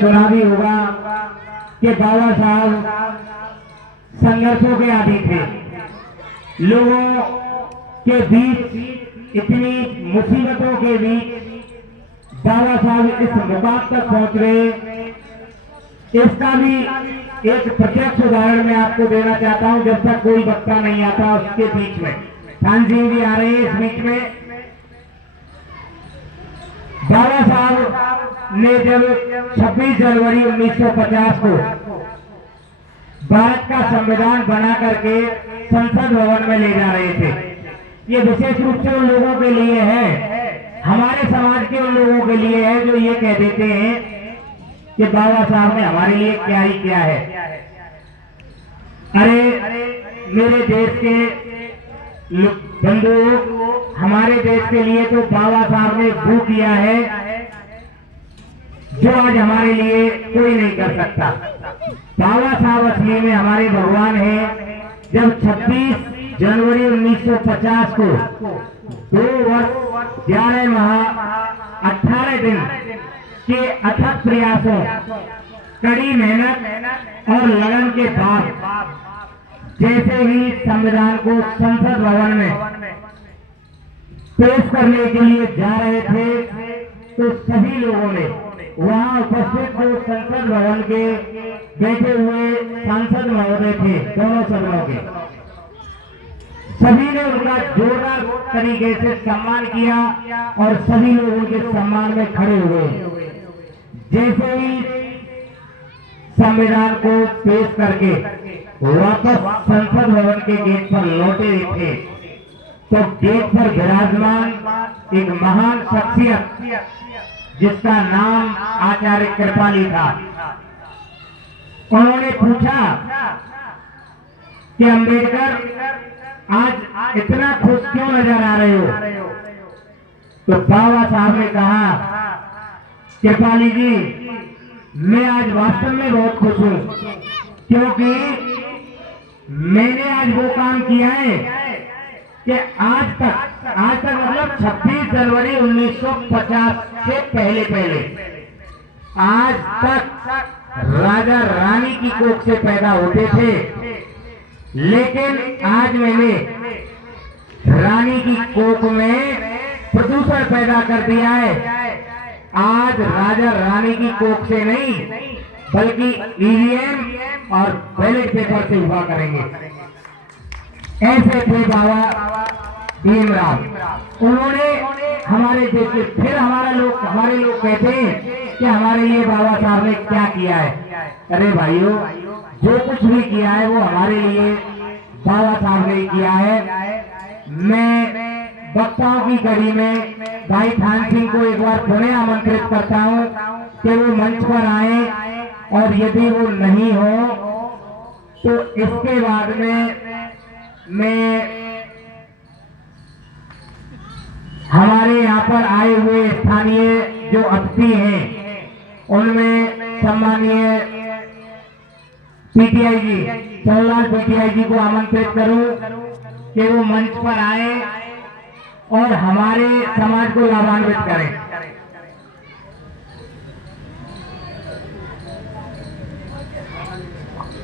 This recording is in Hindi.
सुना भी होगा कि बाबा साहब संघर्षों के आदी थे। लोगों के बीच, इतनी मुसीबतों के बीच बाबा साहब इस मुकाम तक पहुंच गए। इसका भी एक प्रत्यक्ष उदाहरण मैं आपको देना चाहता हूं, जब तक कोई वक्ता नहीं आता उसके बीच में। खान सिंह जी आ रहे हैं इस बीच में। बाबा साहब ने जब 26 जनवरी 1950 को भारत का संविधान बना करके संसद भवन में ले जा रहे थे, ये विशेष रूप से उन लोगों के लिए है, हमारे समाज के उन लोगों के लिए है जो ये कह देते हैं कि बाबा साहब ने हमारे लिए क्या ही किया है। अरे मेरे देश के बंधुओं, हमारे देश के लिए तो बाबा साहब ने वो किया है जो आज हमारे लिए कोई नहीं कर सकता। बाबा साहब असली में हमारे भगवान हैं। जब 26 जनवरी 1950 को 2 वर्ष 11 माह 18 दिन के अथक प्रयासों, कड़ी मेहनत और लगन के बाद जैसे ही संविधान को संसद भवन में पेश करने के लिए जा रहे थे, तो सभी लोगों ने वहां उपस्थित जो संसद भवन के बैठे हुए सांसद महोदय थे, दोनों सदनों के, सभी ने उनका जोरदार तरीके से सम्मान किया और सभी लोग उनके सम्मान में खड़े हुए। जैसे ही संविधान को पेश करके वापस संसद भवन के गेट पर लौटे थे, तो गेट पर विराजमान एक महान शख्सियत जिसका नाम आचार्य कृपाली था, उन्होंने पूछा कि अंबेडकर आज इतना खुश क्यों नजर आ रहे हो? तो बाबा साहब ने कहा, कृपाली जी, मैं आज वास्तव में बहुत खुश हूं, क्योंकि मैंने आज वो काम किया है कि आज तक मतलब 26 जनवरी 1950 से पहले आज तक राजा रानी की कोख से पैदा होते थे, लेकिन आज मैंने रानी की कोख में प्रदूषण पैदा कर दिया है। आज राजा रानी की कोख से नहीं, बल्कि ईवीएम और बैलेट पेपर से हुआ करेंगे। ऐसे थे बाबा भीमराव। उन्होंने हमारे देश के, फिर हमारे लोग कहते हैं कि हमारे लिए बाबा साहब ने क्या किया है। अरे भाइयों, जो कुछ भी किया है वो हमारे लिए बाबा साहब ने किया है। मैं वक्ताओं की कड़ी में भाई थान सिंह को एक बार पुनः आमंत्रित करता हूं कि वो मंच पर आए, और यदि वो नहीं हो तो इसके बाद में मैं हमारे यहाँ पर आए हुए स्थानीय जो अतिथि हैं उनमें सम्मानीय पीटीआई जी, सोनलाल पीटीआई जी को आमंत्रित करूं कि वो मंच पर आए और हमारे समाज को लाभान्वित करें।